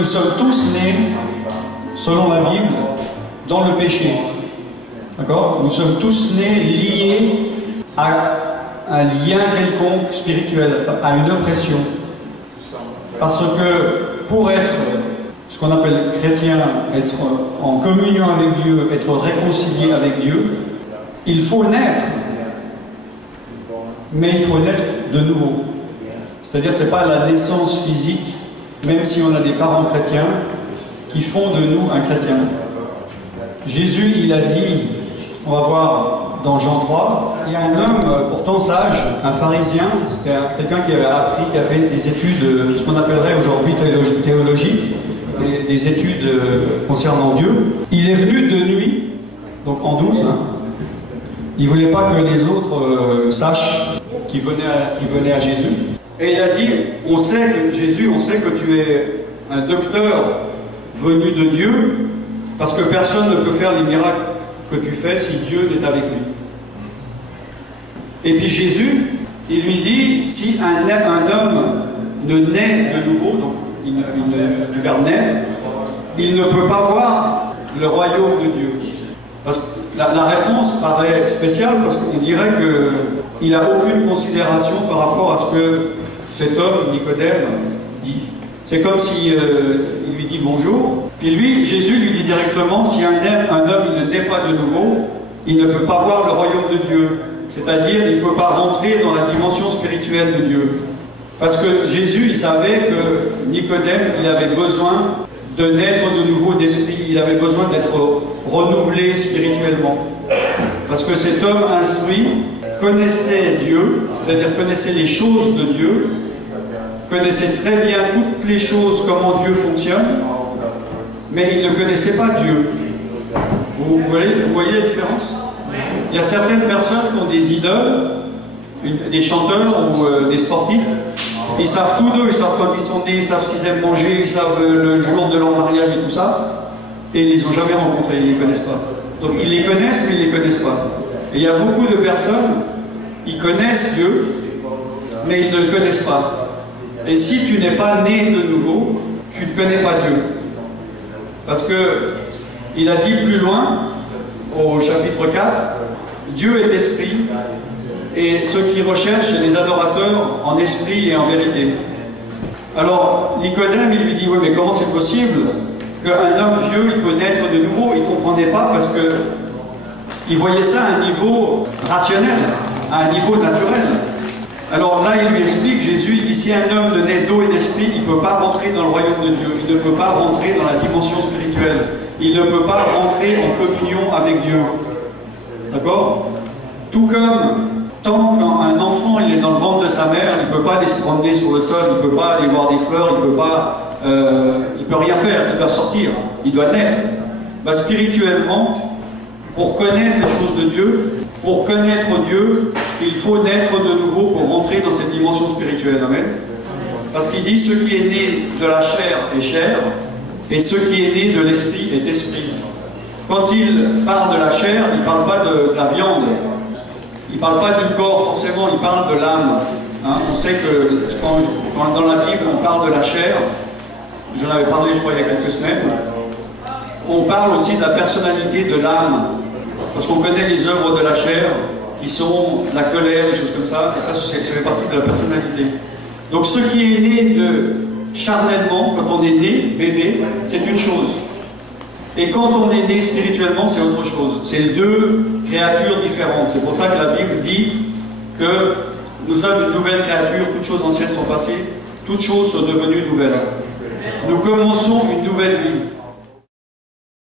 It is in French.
nous sommes tous nés, selon la Bible, dans le péché. D'accord? Nous sommes tous nés liés à un lien quelconque spirituel, à une oppression. Parce que pour être ce qu'on appelle chrétien, être en communion avec Dieu, être réconcilié avec Dieu, il faut naître. Mais il faut naître de nouveau. C'est-à-dire, ce n'est pas la naissance physique, même si on a des parents chrétiens, qui font de nous un chrétien. Jésus, il a dit, on va voir dans Jean 3, il y a un homme pourtant sage, un pharisien, c'était quelqu'un qui avait appris, qui a fait des études, ce qu'on appellerait aujourd'hui théologiques, des études concernant Dieu. Il est venu de nuit, donc en douce, hein. Il ne voulait pas que les autres sachent qu'il venait à Jésus. Et il a dit, on sait que Jésus, on sait que tu es un docteur venu de Dieu, parce que personne ne peut faire les miracles que tu fais si Dieu n'est avec lui. Et puis Jésus, il lui dit, si un homme ne naît de nouveau, donc du verbe naître, il ne peut pas voir le royaume de Dieu. Parce que la réponse paraît spéciale, parce qu'on dirait qu'il n'a aucune considération par rapport à ce que cet homme, Nicodème, dit. C'est comme si il lui dit bonjour, puis lui, Jésus lui dit directement, si un homme il ne naît pas de nouveau, il ne peut pas voir le royaume de Dieu. C'est-à-dire, il ne peut pas rentrer dans la dimension spirituelle de Dieu. Parce que Jésus, il savait que Nicodème, il avait besoin de naître de nouveau d'esprit, il avait besoin d'être renouvelé spirituellement. Parce que cet homme instruit connaissait Dieu, c'est-à-dire connaissait les choses de Dieu, connaissait très bien toutes les choses, comment Dieu fonctionne, mais il ne connaissait pas Dieu. Vous voyez la différence? Il y a certaines personnes qui ont des idoles, des chanteurs ou des sportifs, ils savent tout d'eux, ils savent quand ils sont nés, ils savent ce qu'ils aiment manger, ils savent le jour de leur mariage et tout ça, et ils ne les ont jamais rencontrés, ils ne les connaissent pas. Donc ils les connaissent, mais ils ne les connaissent pas. Et il y a beaucoup de personnes, ils connaissent Dieu, mais ils ne le connaissent pas. Et si tu n'es pas né de nouveau, tu ne connais pas Dieu. Parce que il a dit plus loin, au chapitre 4, Dieu est esprit, et ceux qui recherchent les adorateurs en esprit et en vérité. Alors, Nicodème, il lui dit, oui, mais comment c'est possible qu'un homme vieux, il peut naître de nouveau? Il ne comprenait pas parce que il voyait ça à un niveau rationnel, à un niveau naturel. Alors là, il lui explique, Jésus, il dit, si un homme de naît d'eau et d'esprit, il ne peut pas rentrer dans le royaume de Dieu, il ne peut pas rentrer dans la dimension spirituelle, il ne peut pas rentrer en communion avec Dieu. D'accord? Tout comme, tant qu'un enfant il est dans le ventre de sa mère, il ne peut pas aller se promener sur le sol, il ne peut pas aller voir des fleurs, il peut rien faire, il doit sortir, il doit naître. Bah, spirituellement, pour connaître les choses de Dieu, pour connaître Dieu, il faut naître de nouveau pour rentrer dans cette dimension spirituelle. Amen. Parce qu'il dit, ce qui est né de la chair est chair, et ce qui est né de l'esprit est esprit. Quand il parle de la chair, il ne parle pas de la viande. Il ne parle pas du corps forcément, il parle de l'âme. Hein, on sait que quand dans la Bible on parle de la chair, j'en avais parlé je crois il y a quelques semaines, on parle aussi de la personnalité de l'âme. Parce qu'on connaît les œuvres de la chair, qui sont la colère, des choses comme ça, et ça fait partie de la personnalité. Donc ce qui est né charnellement, quand on est né, bébé, c'est une chose. Et quand on est né spirituellement, c'est autre chose. C'est deux créatures différentes. C'est pour ça que la Bible dit que nous sommes une nouvelle créature, toutes choses anciennes sont passées, toutes choses sont devenues nouvelles. Nous commençons une nouvelle vie.